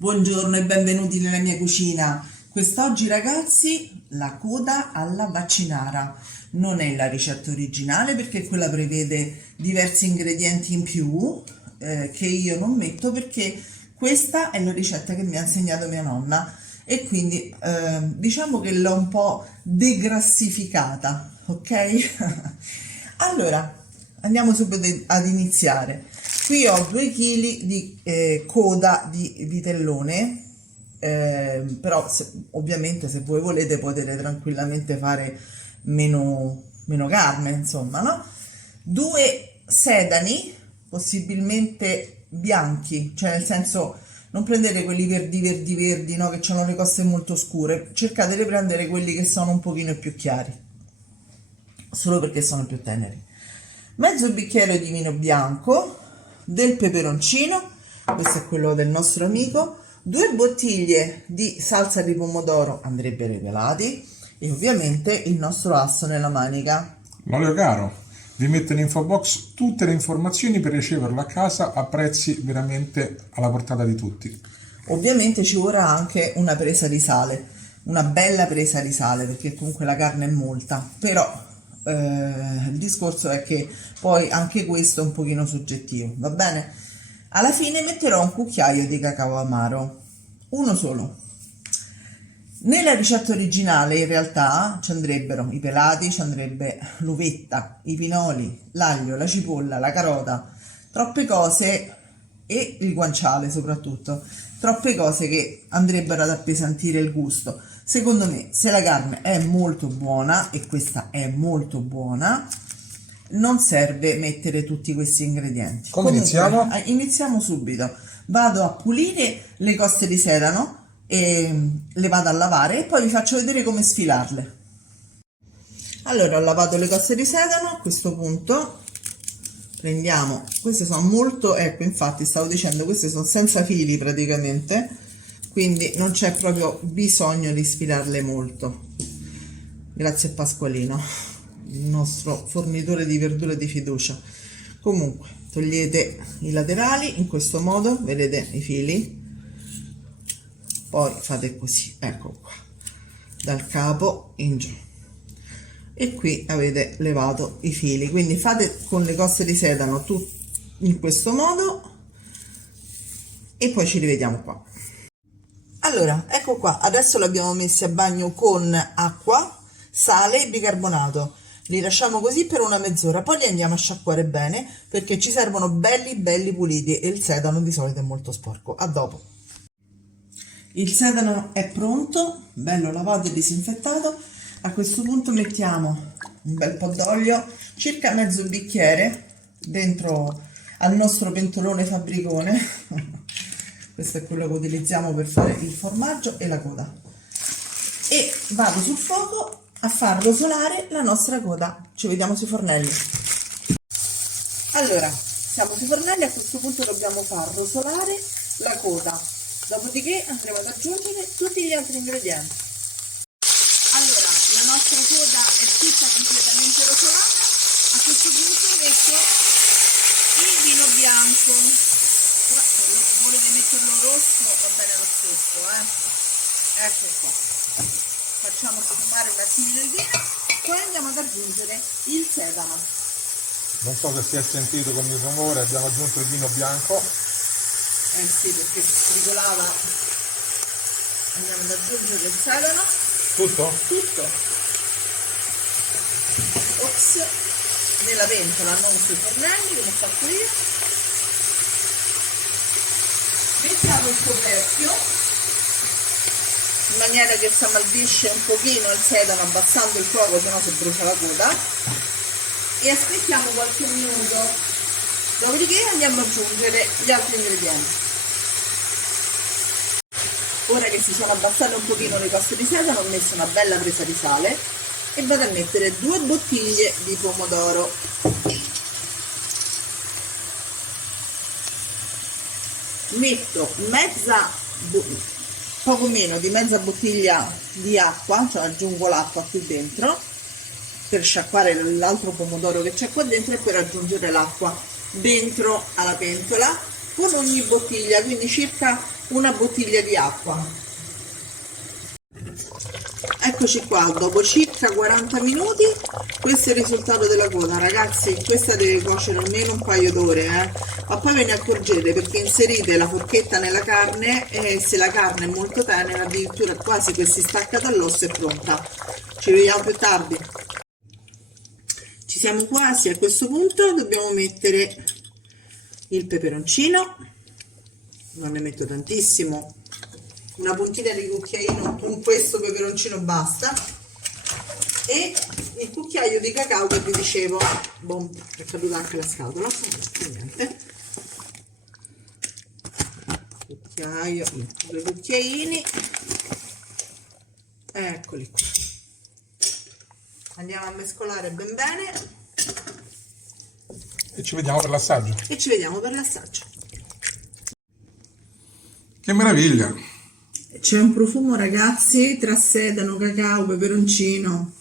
Buongiorno e benvenuti nella mia cucina. Quest'oggi ragazzi la coda alla vaccinara. Non è la ricetta originale perché quella prevede diversi ingredienti in più che io non metto perché questa è la ricetta che mi ha insegnato mia nonna e quindi diciamo che l'ho un po' degrassificata, ok? Allora, andiamo subito ad iniziare. Qui ho 2 kg di coda di vitellone, però ovviamente se voi volete potete tranquillamente fare meno carne, insomma, no? 2 sedani, possibilmente bianchi, cioè nel senso non prendete quelli verdi, no, che hanno le cose molto scure, cercate di prendere quelli che sono un pochino più chiari, solo perché sono più teneri. Mezzo bicchiere di vino bianco, del peperoncino, questo è quello del nostro amico, 2 bottiglie di salsa di pomodoro, andrebbero pelati, e ovviamente il nostro asso nella manica. L'olio caro, vi metto in info box tutte le informazioni per riceverlo a casa a prezzi veramente alla portata di tutti. Ovviamente ci vorrà anche una presa di sale, una bella presa di sale, perché comunque la carne è molta, però il discorso è che poi anche questo è un pochino soggettivo, va bene? Alla fine metterò un cucchiaio di cacao amaro, uno solo. Nella ricetta originale in realtà ci andrebbero i pelati, ci andrebbe l'uvetta, i pinoli, l'aglio, la cipolla, la carota, troppe cose, e il guanciale soprattutto, troppe cose che andrebbero ad appesantire il gusto. Secondo me, se la carne è molto buona, e questa è molto buona, non serve mettere tutti questi ingredienti. Come iniziamo? Iniziamo subito. Vado a pulire le coste di sedano e le vado a lavare e poi vi faccio vedere come sfilarle. Allora, ho lavato le coste di sedano, a questo punto prendiamo, queste sono molto, ecco, infatti stavo dicendo, queste sono senza fili praticamente, quindi non c'è proprio bisogno di sfilarle molto. Grazie a Pasqualino, il nostro fornitore di verdure di fiducia. Comunque togliete i laterali in questo modo, vedete i fili, poi fate così, ecco qua, dal capo in giù, e qui avete levato i fili, quindi fate con le coste di sedano tutto in questo modo e poi ci rivediamo qua. Allora, ecco qua, adesso li abbiamo messi a bagno con acqua, sale e bicarbonato. Li lasciamo così per una mezz'ora, poi li andiamo a sciacquare bene perché ci servono belli puliti e il sedano di solito è molto sporco. A dopo. Il sedano è pronto, bello lavato e disinfettato. A questo punto mettiamo un bel po' d'olio, circa mezzo bicchiere, dentro al nostro pentolone fabbricone. Questo è quello che utilizziamo per fare il formaggio e la coda. E vado sul fuoco a far rosolare la nostra coda. Ci vediamo sui fornelli. Allora, siamo sui fornelli, a questo punto dobbiamo far rosolare la coda. Dopodiché andremo ad aggiungere tutti gli altri ingredienti. Allora, la nostra coda è tutta completamente rosolata. A questo punto metto il vino bianco. Però se volete metterlo rosso va bene lo stesso, ecco qua. Facciamo sfumare un attimino il vino, poi andiamo ad aggiungere il sedano. Non so se si è sentito con il rumore, abbiamo aggiunto il vino bianco. Eh sì, perché frigolava. Andiamo ad aggiungere il sedano. Tutto? Tutto. Ops, nella pentola, non sui fornelli, come ho fatto io. Mettiamo il coperchio in maniera che si ammaldisce un pochino il sedano abbassando il fuoco, sennò si brucia la coda, e aspettiamo qualche minuto, dopodiché andiamo ad aggiungere gli altri ingredienti. Ora che si sono abbassate un pochino le coste di sedano, ho messo una bella presa di sale e vado a mettere 2 bottiglie di pomodoro. Metto poco meno di mezza bottiglia di acqua, cioè aggiungo l'acqua qui dentro per sciacquare l'altro pomodoro che c'è qua dentro e per aggiungere l'acqua dentro alla pentola. con ogni bottiglia, quindi circa una bottiglia di acqua. Eccoci qua, dopo circa 40 minuti, questo è il risultato della coda, ragazzi. Questa deve cuocere almeno un paio d'ore, ma poi ve ne accorgete perché inserite la forchetta nella carne e se la carne è molto tenera, addirittura quasi che si stacca dall'osso, è pronta. Ci vediamo più tardi. Ci siamo quasi, a questo punto dobbiamo mettere il peperoncino, non ne metto tantissimo, una puntina di cucchiaino con questo peperoncino basta, e il cucchiaio di cacao che vi dicevo. Boom, è caduta anche la scatola, niente. Cucchiaio, due cucchiaini, eccoli qua. Andiamo a mescolare ben bene E ci vediamo per l'assaggio. e ci vediamo per l'assaggio. Che meraviglia! C'è un profumo, ragazzi, tra sedano, cacao, peperoncino,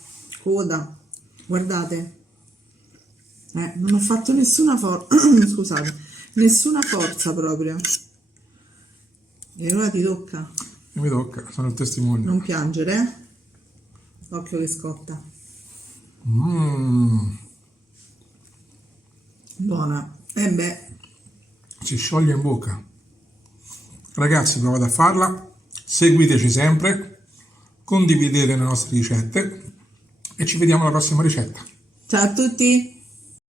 coda. Guardate. Non ho fatto nessuna forza, scusate, nessuna forza proprio. E ora ti tocca. E mi tocca, sono il testimone. Non piangere, Occhio che scotta. Buona. E beh. Si scioglie in bocca. Ragazzi, provate a farla, seguiteci sempre, condividete le nostre ricette e ci vediamo alla prossima ricetta. Ciao a tutti!